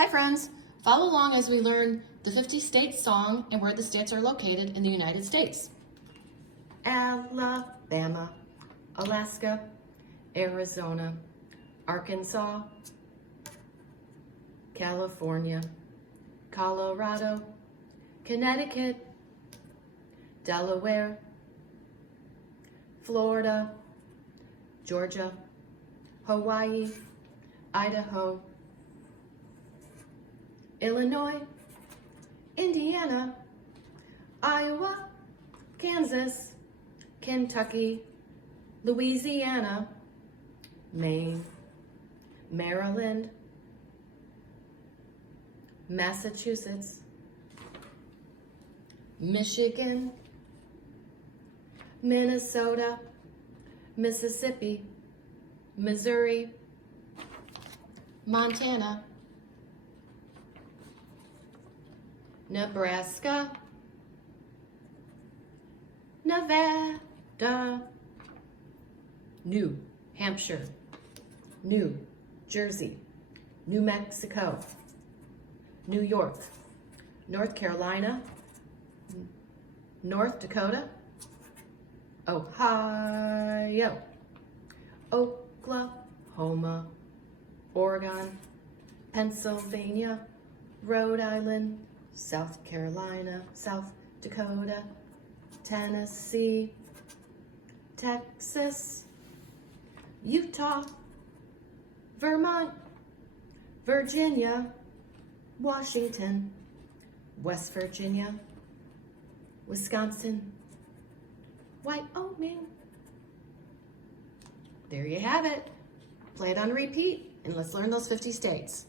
Hi friends, follow along as we learn the 50 states song and where the states are located in the United States. Alabama, Alaska, Arizona, Arkansas, California, Colorado, Connecticut, Delaware, Florida, Georgia, Hawaii, Idaho, Illinois, Indiana, Iowa, Kansas, Kentucky, Louisiana, Maine, Maryland, Massachusetts, Michigan, Minnesota, Mississippi, Missouri, Montana, Nebraska, Nevada, New Hampshire, New Jersey, New Mexico, New York, North Carolina, North Dakota, Ohio, Oklahoma, Oregon, Pennsylvania, Rhode Island, South Carolina, South Dakota, Tennessee, Texas, Utah, Vermont, Virginia, Washington, West Virginia, Wisconsin, Wyoming. There you have it. Play it on repeat and let's learn those 50 states.